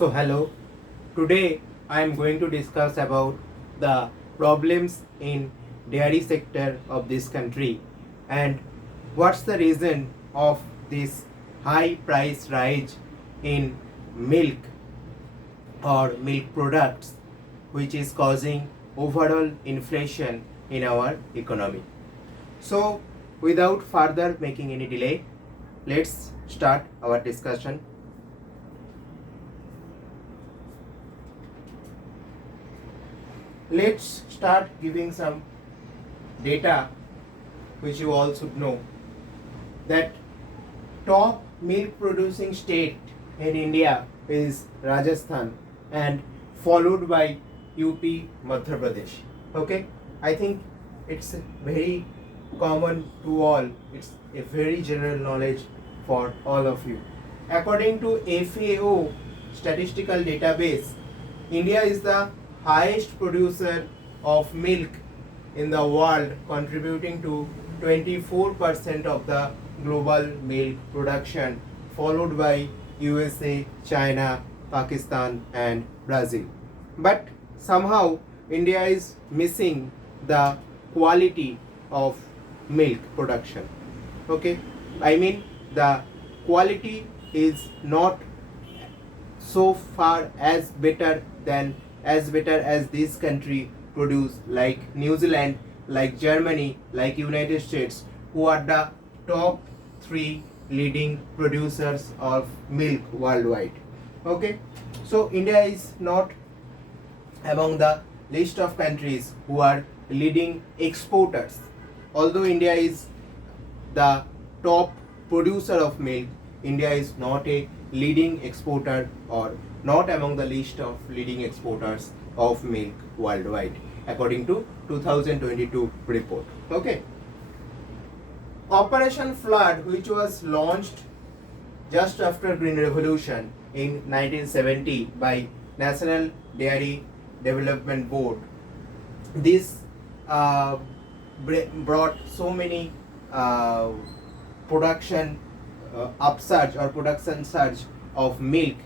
So hello, today I am going to discuss about the problems in dairy sector of this country and what's the reason of this high price rise in milk or milk products which is causing overall inflation in our economy. So without further making any delay, let's start our discussion. Let's start giving some data which you all should know that top milk producing state in India is Rajasthan and followed by UP Madhya Pradesh. Okay, I think it's very common to all, it's a very general knowledge for all of you. According to FAO statistical database, India is the highest producer of milk in the world, contributing to 24% of the global milk production, followed by USA, China, Pakistan and Brazil. But somehow India is missing the quality of milk production. Okay, I mean the quality is not so far as better as this country produce, like New Zealand, like Germany, like United States, who are the top 3 leading producers of milk worldwide. Okay, so India is not among the list of countries who are leading exporters. Although India is the top producer of milk, India is not a leading exporter or not among the list of leading exporters of milk worldwide according to 2022 report. Okay, Operation Flood, which was launched just after Green Revolution in 1970 by National Dairy Development Board, this brought so many production upsurge or production surge of milk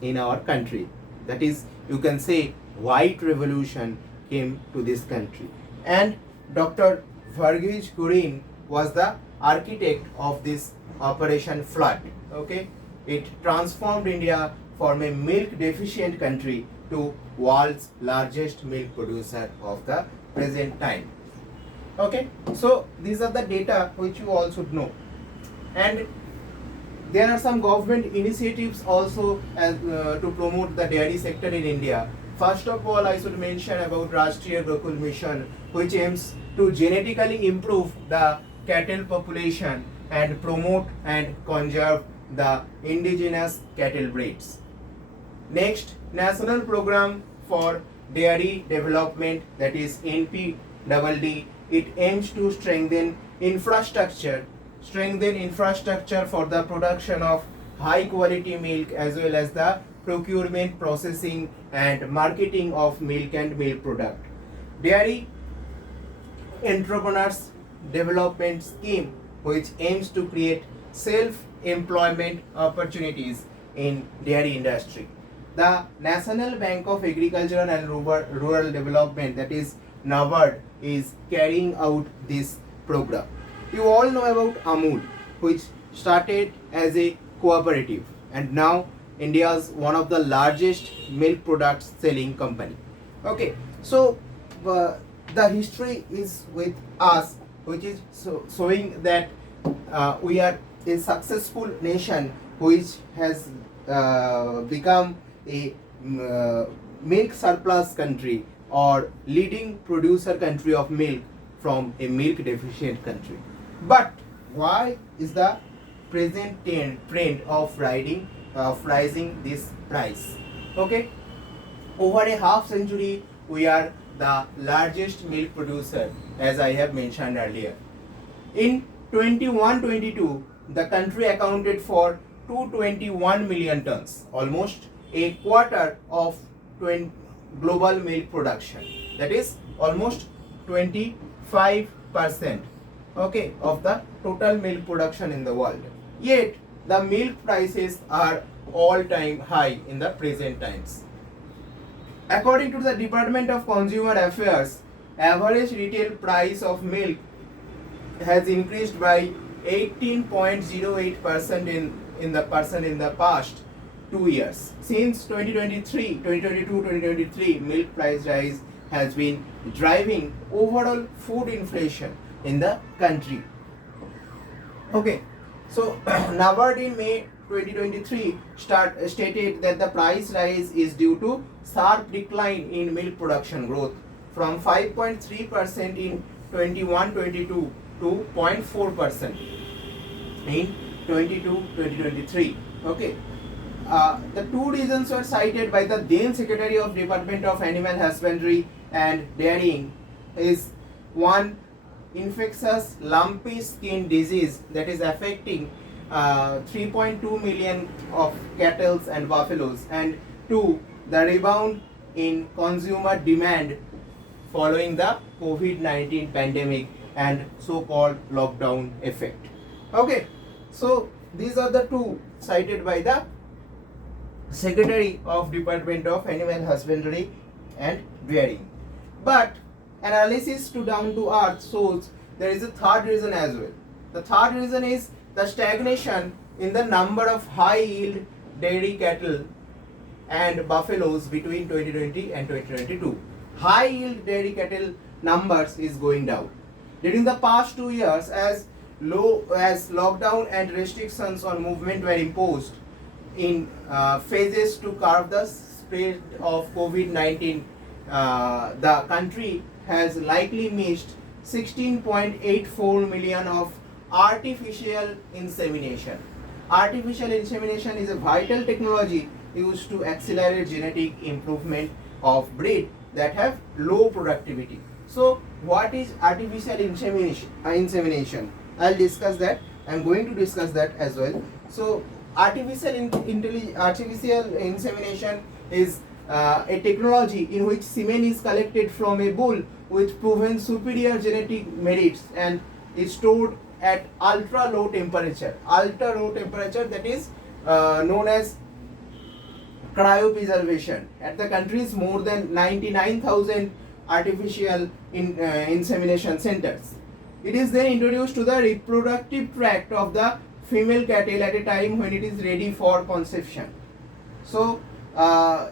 in our country. That is, you can say, white revolution came to this country, and Dr. Varghese Kurin was the architect of this Operation Flood. Okay, it transformed India from a milk deficient country to world's largest milk producer of the present time. Okay, so these are the data which you all should know, and there are some government initiatives also to promote the dairy sector in India. First of all, I should mention about Rashtriya Gokul Mission, which aims to genetically improve the cattle population and promote and conserve the indigenous cattle breeds. Next, National Program for Dairy Development, that is NPDD, it aims to strengthen infrastructure for the production of high quality milk as well as the procurement, processing and marketing of milk and milk product. Dairy Entrepreneurs Development Scheme, which aims to create self-employment opportunities in dairy industry. The National Bank of Agricultural and Rural Development, that is NABARD, is carrying out this program. You all know about Amul, which started as a cooperative and now India's one of the largest milk products selling company. Okay, so the history is with us, which is showing that we are a successful nation which has become a milk surplus country or leading producer country of milk from a milk deficient country. But why is the present trend of rising this price? Okay, over a half century we are the largest milk producer, as I have mentioned earlier. In 21-22, the country accounted for 221 million tons, almost a quarter of global milk production. That is almost 25%, okay, of the total milk production in the world. Yet the milk prices are all-time high in the present times. According to the Department of Consumer Affairs, average retail price of milk has increased by 18.08% in the past 2 years. Since 2023, milk price rise has been driving overall food inflation in the country. Okay, so NABARD in May 2023 stated that the price rise is due to sharp decline in milk production growth from 5.3% in 21-22 to 0.4% in 22-2023. Okay. The two reasons were cited by the then Secretary of Department of Animal Husbandry and Dairying is one, infectious lumpy skin disease that is affecting 3.2 million of cattle and buffaloes, and two, the rebound in consumer demand following the COVID-19 pandemic and so-called lockdown effect. Okay, so these are the two cited by the Secretary of Department of Animal Husbandry and Dairying. But analysis to down to earth shows there is a third reason as well. The third reason is the stagnation in the number of high yield dairy cattle and buffaloes between 2020 and 2022. High yield dairy cattle numbers is going down. During the past 2 years, as lockdown and restrictions on movement were imposed in phases to curb the spread of COVID-19, the country has likely missed 16.84 million of artificial insemination. Artificial insemination is a vital technology used to accelerate genetic improvement of breed that have low productivity. So, what is artificial insemination? I'll discuss that. I'm going to discuss that as well. So, artificial insemination is a technology in which semen is collected from a bull with proven superior genetic merits and is stored at ultra low temperature. Ultra low temperature, that is known as cryopreservation. At the country's more than 99,000 artificial insemination centers. It is then introduced to the reproductive tract of the female cattle at a time when it is ready for conception. So,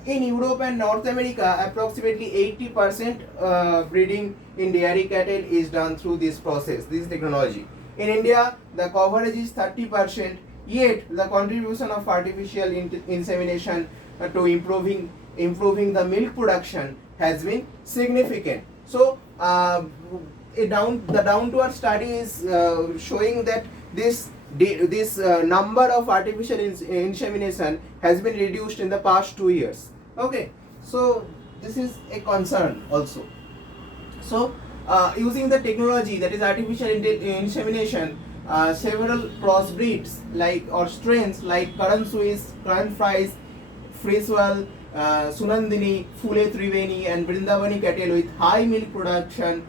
in Europe and North America, approximately 80% breeding in dairy cattle is done through this process, this technology. In India, the coverage is 30%, yet the contribution of artificial insemination to improving the milk production has been significant. So, the down-to-earth study is showing that this number of artificial insemination has been reduced in the past 2 years. Okay, so this is a concern also. So, using the technology, that is artificial insemination, several crossbreeds strains like Karan Swiss, Karan Fries, Friswell, Sunandini, Phule Triveni and Vrindavani cattle with high milk production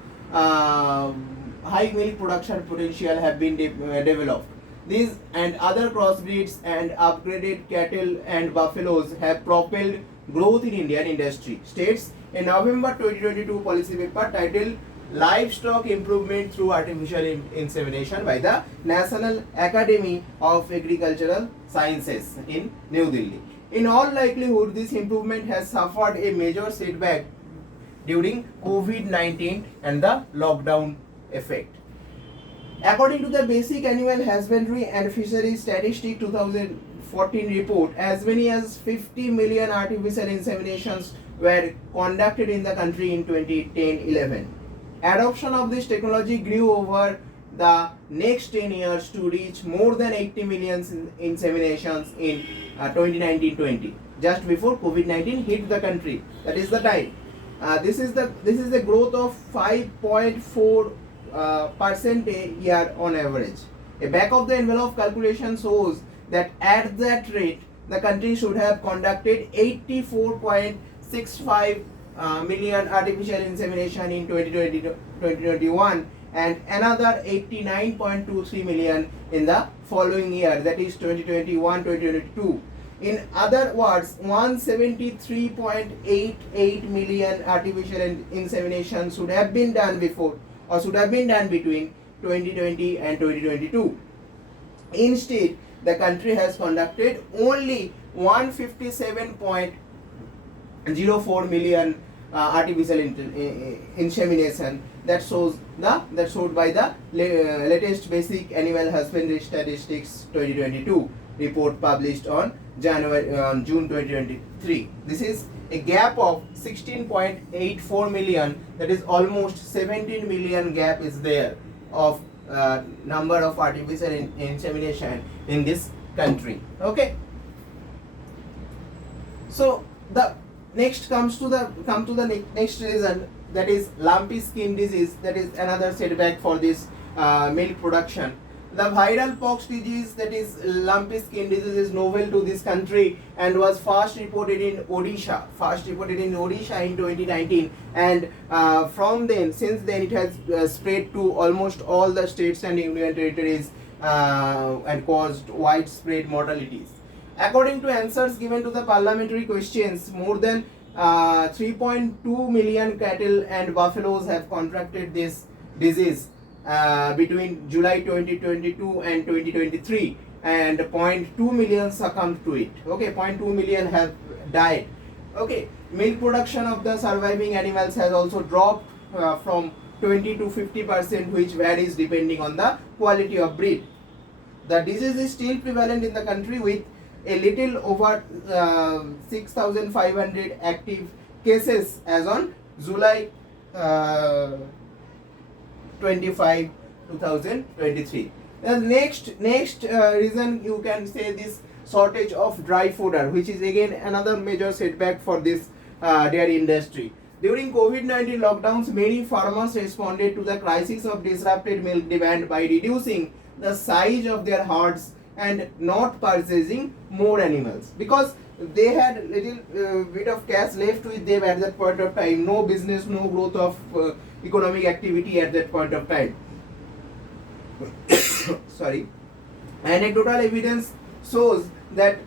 potential have been developed. These and other crossbreeds and upgraded cattle and buffaloes have propelled growth in Indian industry, states a November 2022 policy paper titled Livestock Improvement Through Artificial Insemination by the National Academy of Agricultural Sciences in New Delhi. In all likelihood, this improvement has suffered a major setback during COVID-19 and the lockdown effect. According to the Basic Animal Husbandry and Fisheries Statistic 2014 report, as many as 50 million artificial inseminations were conducted in the country in 2010-11. Adoption of this technology grew over the next 10 years to reach more than 80 million inseminations in 2019-20, just before COVID-19 hit the country. That is the time. This is the growth of 5.4% a year on average. A back of the envelope calculation shows that at that rate, the country should have conducted 84.65 million artificial insemination in 2020-2021 and another 89.23 million in the following year, that is 2021-2022. In other words, 173.88 million artificial insemination should have been done before, or should have been done between 2020 and 2022. Instead, the country has conducted only 157.04 million artificial insemination. That showed by the latest basic animal husbandry statistics 2022 report published on June 2023. This is a gap of 16.84 million, that is almost 17 million gap is there of number of artificial insemination in this country. Okay, so the next comes to the next reason, that is lumpy skin disease. That is another setback for this milk production. The viral pox disease, that is lumpy skin disease, is novel to this country and was first reported in Odisha in 2019, and since then it has spread to almost all the states and union territories and caused widespread mortalities. According to answers given to the parliamentary questions, more than 3.2 million cattle and buffaloes have contracted this disease between July 2022 and 2023, and 0.2 million succumbed to it. Okay, 0.2 million have died. Okay, milk production of the surviving animals has also dropped from 20 to 50%, which varies depending on the quality of breed. The disease is still prevalent in the country with a little over 6,500 active cases as on July 25, 2023. The next reason you can say this shortage of dry fodder, which is again another major setback for this dairy industry. During COVID-19 lockdowns, many farmers responded to the crisis of disrupted milk demand by reducing the size of their herds and not purchasing more animals, because they had little bit of cash left with them at that point of time. No business, no growth of economic activity at that point of time. Sorry. Anecdotal evidence shows that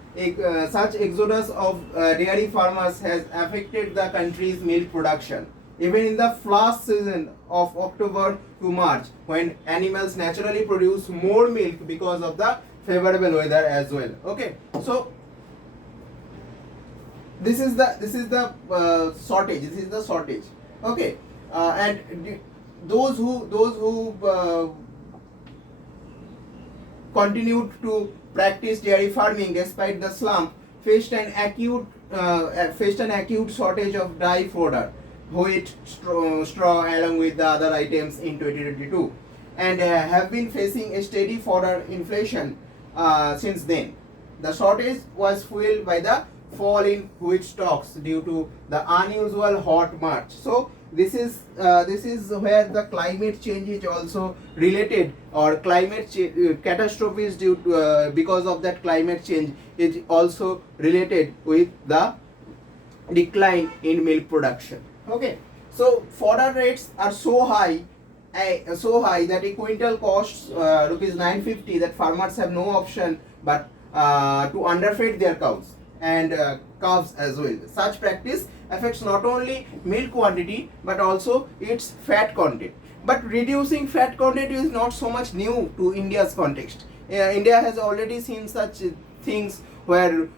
such exodus of dairy farmers has affected the country's milk production. Even in the flush season of October to March, when animals naturally produce more milk because of the favorable weather as well. Okay, so this is the shortage. This is the shortage. Okay, and those who continued to practice dairy farming despite the slump faced an acute shortage of dry fodder, wheat, straw along with the other items in 2022, and have been facing a steady fodder inflation since then. The shortage was fueled by the fall in wheat stocks due to the unusual hot March. So this is where the climate change is also related, or catastrophes due to because of that climate change is also related with the decline in milk production. Okay, so fodder rates are so high that a quintal costs rupees 950, that farmers have no option but to underfeed their cows and calves as well. Such practice affects not only milk quantity but also its fat content. But reducing fat content is not so much new to India's context. India has already seen such things where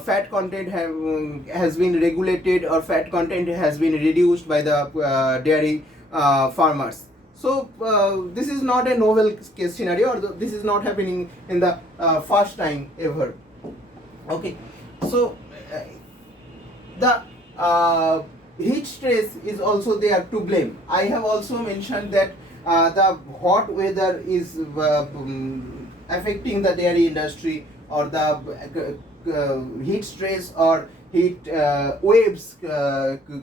fat content has been regulated, or fat content has been reduced by the dairy farmers. So this is not a novel case scenario, or this is not happening in the first time ever. Okay, so the heat stress is also there to blame. I have also mentioned that the hot weather is affecting the dairy industry, or the heat stress or heat waves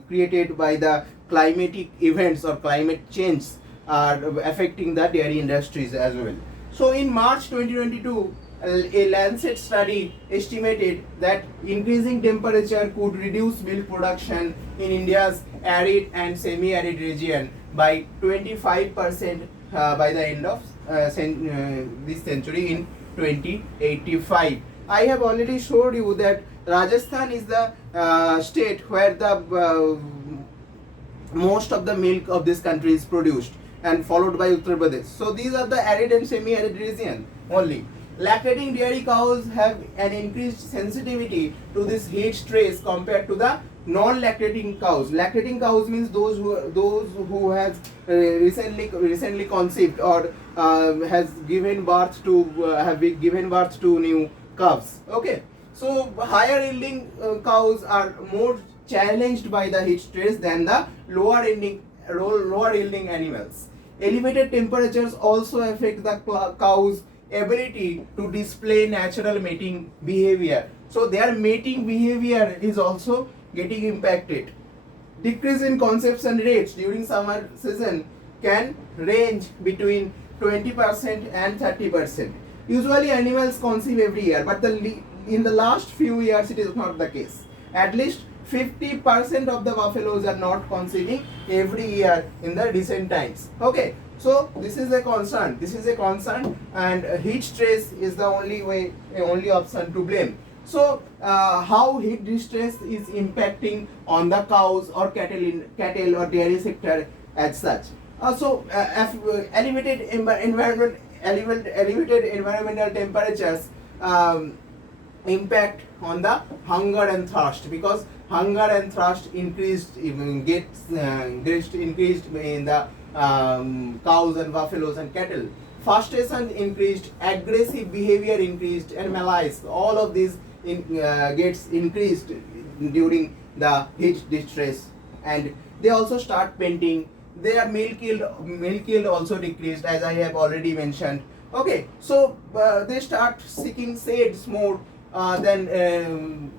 created by the climatic events or climate change are affecting the dairy industries as well. So in March 2022, a Lancet study estimated that increasing temperature could reduce milk production in India's arid and semi-arid region by 25% by the end of this century in 2085. I have already showed you that Rajasthan is the state where the most of the milk of this country is produced, and followed by Uttar Pradesh. So these are the arid and semi-arid region only. Lactating dairy cows have an increased sensitivity to this heat stress compared to the non-lactating cows. Lactating cows means those who have recently conceived or has given birth to given birth to new calves. Okay, so higher yielding cows are more challenged by the heat stress than the lower yielding animals. Elevated temperatures also affect the cow's ability to display natural mating behavior. So their mating behavior is also getting impacted. Decrease in conception rates during summer season can range between 20% and 30%. Usually animals conceive every year, but in the last few years it is not the case. At least 50% of the buffaloes are not conceiving every year in the recent times. Okay, so this is a concern. And heat stress is the only option to blame. So how heat distress is impacting on the cows or cattle or dairy sector as such. Elevated environmental temperatures impact on the hunger and thirst, because hunger and thirst increased in the cows and buffaloes and cattle. Frustration increased, aggressive behavior increased, and malice. All of these gets increased during the heat distress, and they also start painting. Their milk yield also decreased, as I have already mentioned. Okay, so they start seeking shades more than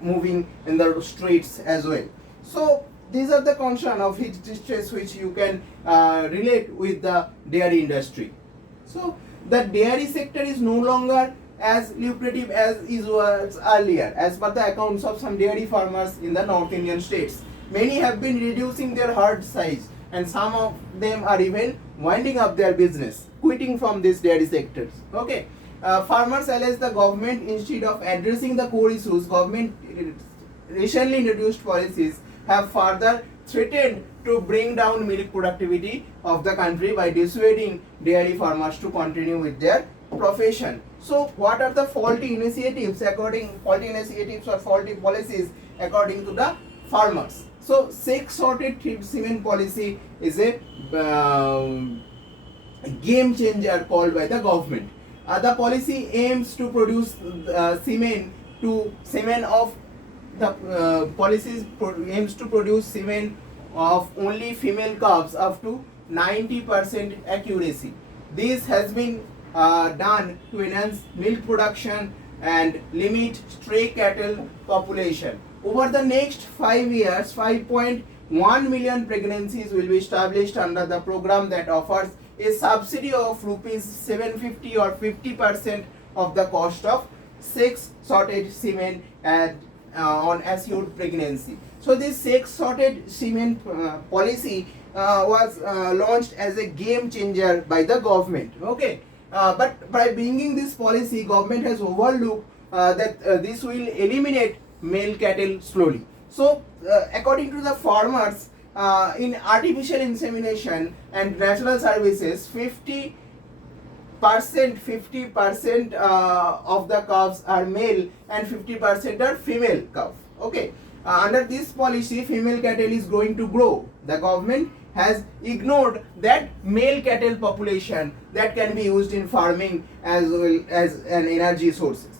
moving in the streets as well. So these are the concern of heat distress which you can relate with the dairy industry. So the dairy sector is no longer as lucrative as it was earlier, as per the accounts of some dairy farmers in the North Indian states. Many have been reducing their herd size, and some of them are even winding up their business, quitting from these dairy sectors. Okay, farmers allege the government, instead of addressing the core issues, government recently introduced policies have further threatened to bring down milk productivity of the country by dissuading dairy farmers to continue with their profession. So what are the faulty initiatives or faulty policies according to the farmers? So 6-sorted feed cement policy is a game changer called by the government. The policy aims to produce semen of only female calves up to 90% accuracy. This has been done to enhance milk production and limit stray cattle population. Over the next 5 years, 5.1 million pregnancies will be established under the program that offers a subsidy of rupees 750 or 50% of the cost of 6-sorted semen on assured pregnancy. So this 6-sorted semen policy was launched as a game changer by the government. Okay, but by bringing this policy, government has overlooked that this will eliminate male cattle slowly. So according to the farmers, in artificial insemination and natural services, 50% of the calves are male and 50% are female calves. Okay, under this policy, female cattle is going to grow. The government has ignored that male cattle population that can be used in farming as well as an energy sources.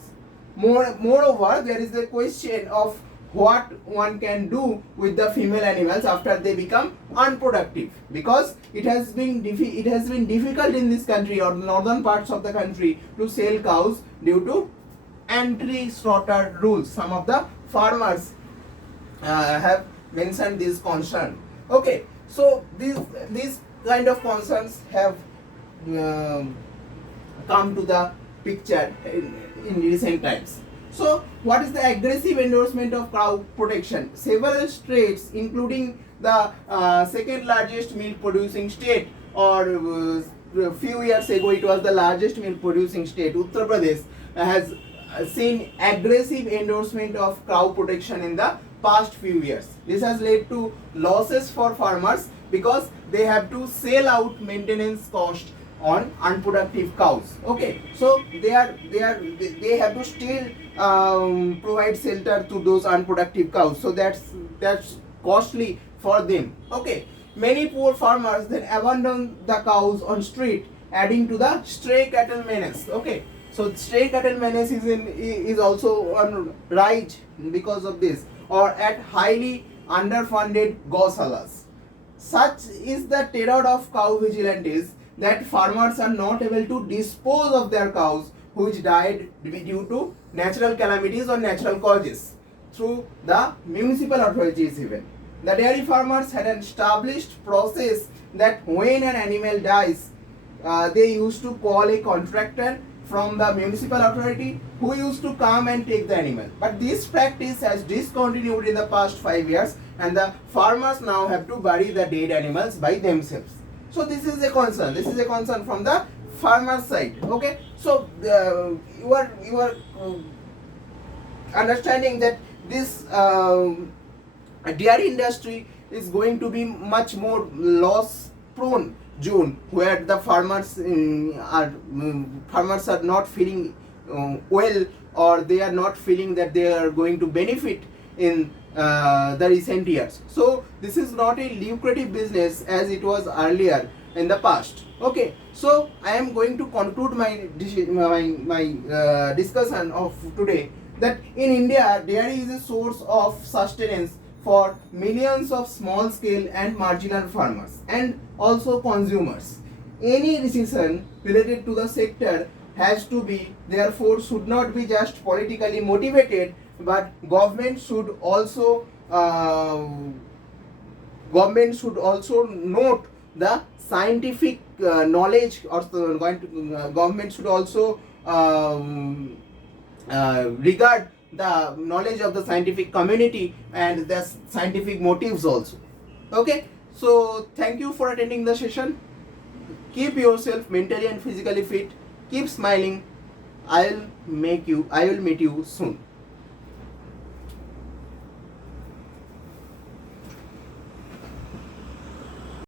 Moreover, there is a question of what one can do with the female animals after they become unproductive, because it has been difficult in this country or northern parts of the country to sell cows due to anti-slaughter rules. Some of the farmers have mentioned this concern. Okay, so these kind of concerns have come to the picture in recent times. So what is the aggressive endorsement of cow protection? Several states, including the second largest milk producing state or few years ago it was the largest milk producing state. Uttar Pradesh has seen aggressive endorsement of cow protection in the past few years. This has led to losses for farmers because they have to sell out maintenance cost on unproductive cows. Okay, so they have to still provide shelter to those unproductive cows. So that's costly for them. Okay, many poor farmers then abandon the cows on street, adding to the stray cattle menace. Okay, so stray cattle menace is also on rise because of this, or at highly underfunded gausalas. Such is the terror of cow vigilantes that farmers are not able to dispose of their cows which died due to natural calamities or natural causes through the municipal authorities even. The dairy farmers had an established process that when an animal dies, they used to call a contractor from the municipal authority who used to come and take the animal. But this practice has discontinued in the past 5 years, and the farmers now have to bury the dead animals by themselves. So this is a concern. This is a concern from the farmer side. Okay. So you are understanding that this dairy industry is going to be much more loss prone June, where the farmers are not feeling well, or they are not feeling that they are going to benefit in the recent years. So this is not a lucrative business as it was earlier in the past. Okay, so I am going to conclude my discussion of today that in India dairy is a source of sustenance for millions of small scale and marginal farmers and also consumers. Any decision related to the sector has to be, therefore should not be just politically motivated, but government should also note the scientific knowledge, or government should also regard the knowledge of the scientific community and the scientific motives also. Okay, so thank you for attending the session. Keep yourself mentally and physically fit. Keep smiling. I will meet you soon.